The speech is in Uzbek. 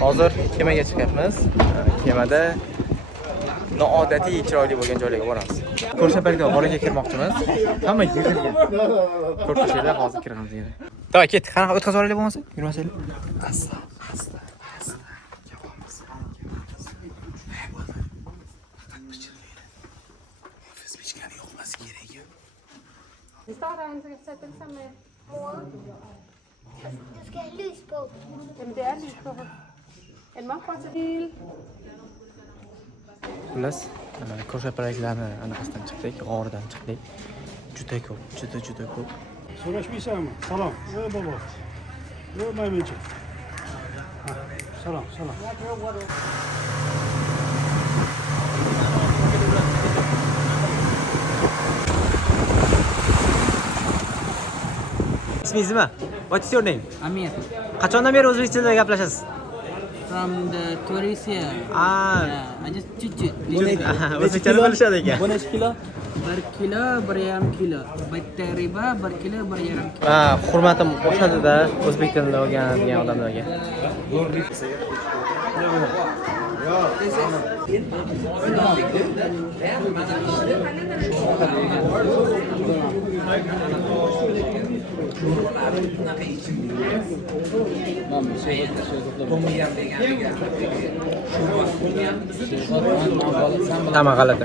Hozir kemaga chiqyapmiz. Kemada noodatiy chiroyli bo'lgan joylarga boramiz. Ko'rshapakda bolaga kirmoqchimiz. Hamma yig'ilgan. Ko'rshapakda hozir kiramiz yana. Davay ket, qanaqa o'tkazib olaylik bo'lmasa? Yurmasanglar. Asta. Du skal have lys på. Jamen det er lys på. En mag bare til bil. Xullas, ko'rshapaklarni anaqasidan chiqdik, g'oridan chiqdik. Juda ko'p, juda ko'p. So'rashmaysanmi? Salom. Bobo. Maymuncha. Salom. Ismingiz nima? What's your name? Amir Qachondan beri o'zbek tilida gaplashasiz? from the tourist here. Ah, Yeah, I just chit. o'zbekchani bilishadi ekan. Bu necha kilo? 1 kilo, 1,5 kilo. Bitta riba 1 kilo, 1,5 kilo. Ha, hurmatim oshadi-da o'zbek tilida o'rganadigan odamlarga. Tamam, g'alati.